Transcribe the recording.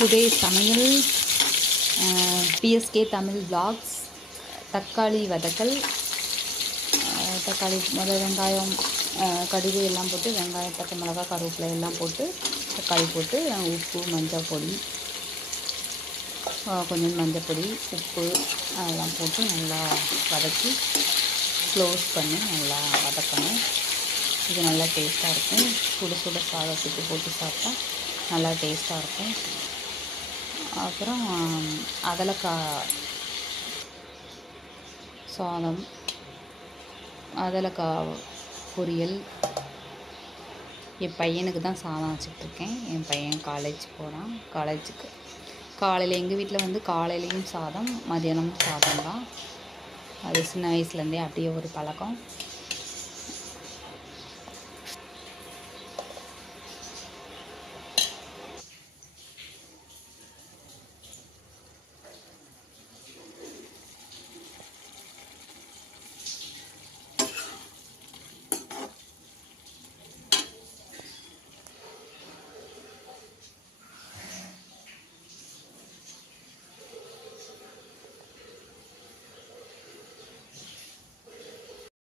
Today சமையல் PSK Tamil vlogs. தக்காளி வதக்கல். தக்காளி முதல் வெங்காயம் கடுகு எல்லாம் போட்டு வெங்காயம் பச்சை மிளகா கருவேப்பிலை எல்லாம் போட்டு தக்காளி போட்டு உப்பு மஞ்சள் பொடி கொஞ்சம் மஞ்சள் பொடி உப்பு அதெல்லாம் போட்டு நல்லா வதக்கி க்ளோஸ் பண்ணி நல்லா வதக்கணும். இது நல்லா டேஸ்ட்டாக இருக்கும். சுட சுட சாதத்துக்கு போட்டு சாப்பிட்டா நல்லா டேஸ்ட்டாக இருக்கும். அப்புறம் அதலக்காய் சாதம், அதலக்காய் பொரியல். என் பையனுக்கு தான் சாதம் வச்சுட்ருக்கேன். என் பையன் காலேஜ் போகிறான். காலேஜுக்கு காலையில் எங்கள் வீட்டில் வந்து காலையிலையும் சாதம் மதியானம் சாதம் தான். அது சின்ன வயசுலேருந்தே அப்படியே ஒரு பழக்கம்.